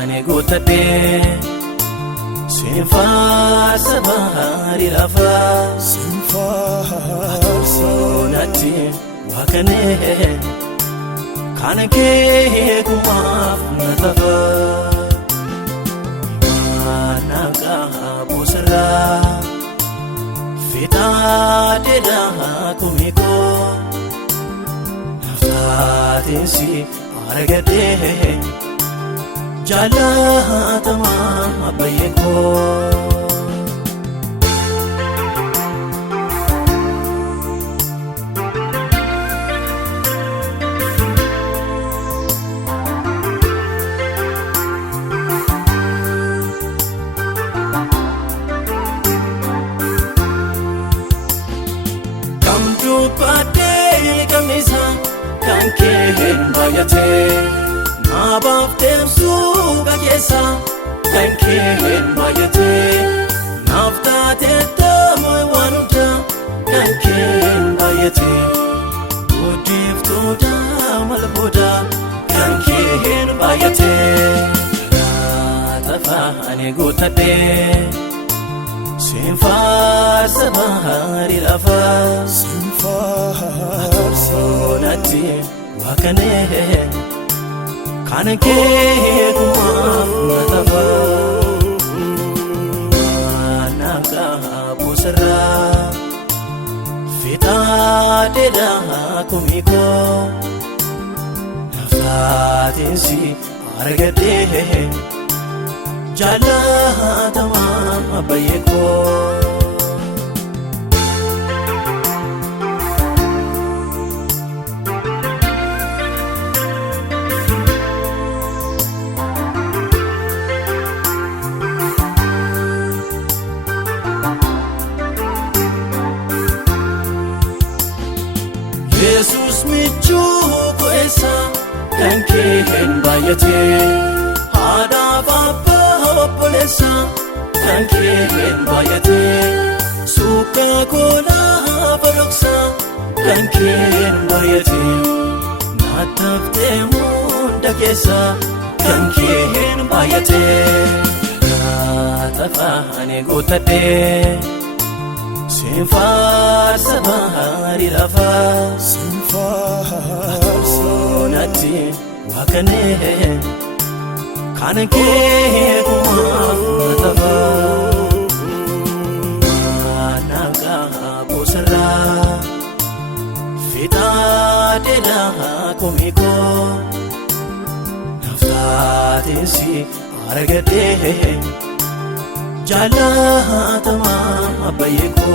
Ani gutadhe sinfaarsa bahari lafa sinfaarsoonatti waaqanee kana kee kumaaf na tafa mana qabu sirraa fixaadheedhaa kumiko naftaatinsi argadhee Jalatama abayeko Kamtu pade kamisa kankehen bayate Nabaftem suga kesa kankehen bayate Naftate tamoy wanuta kankehen bayate Udiftoda malboda kankehen bayate Tafa ani gutadhe sinfaarsa bahari lafa sinfaarsoonatti waaqanee kana kee kumaaf na tafa mana qabu sirraa fixaadheedhaa kumiko naftaatinsi argadhee jalatama abayeko Jesus michu koesa kankehen bayate hada papa polesa kankehen bayate suka kola paroksa kankehen bayate natafte munda kesa kankehen bayate tafa ani gutadhe sinfaarsa bahari lafa sinfaarsoonatti waaqanee kana kee kumaaf na tafa mana qabu sirraa fixaadheedhaa kumiko naftaatinsi argadhee jalatama abayeko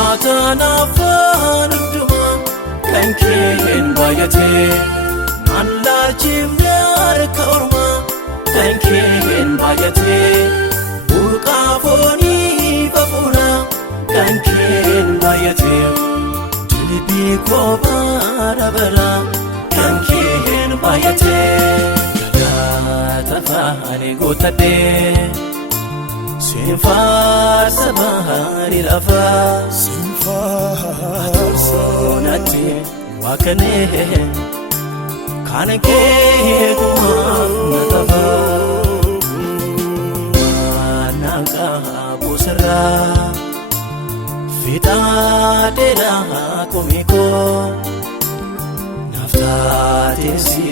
Atana fanuduma kankehen bayate Allah jimyar kaurma kankehen bayate Burqafoni fafuna kankehen bayate Tilibi kobara bara kankehen bayate Tafa ani gutadhe sinfaarsa bahari lafa sinfaarsoonatti waaqanee kana kee kumaaf na tafa mana qabu sirraa fixaadheedhaa kumiko si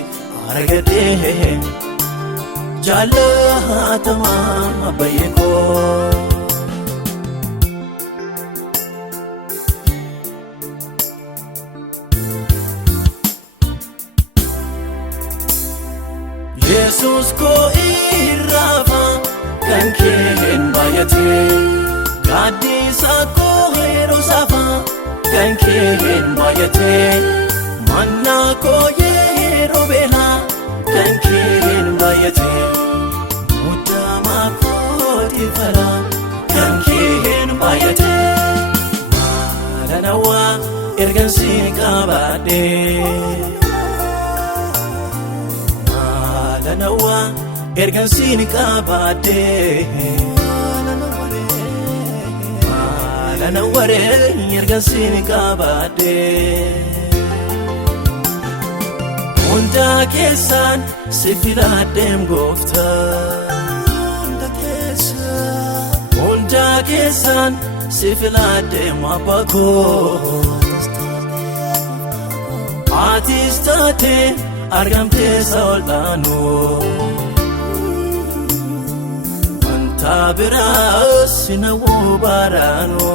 argadhee jaalatamaa baay'ee koo. Yesus ko irrafa kan keen baay'ate gaaddisa ko yeroo safa kan keen baay'ate manna ko yeroo beela kan keen baay'ate muddama kooti fala kan keen baay'ate maalanawa ergan si qabadhe Nawa ergan sin qabadhe Nawa ergan sin qabadhe Hunda keessan si filadhem goofta Hunda keessan si filadhem abba koo Atis taate argamte solano Wanta biraa sina wobarano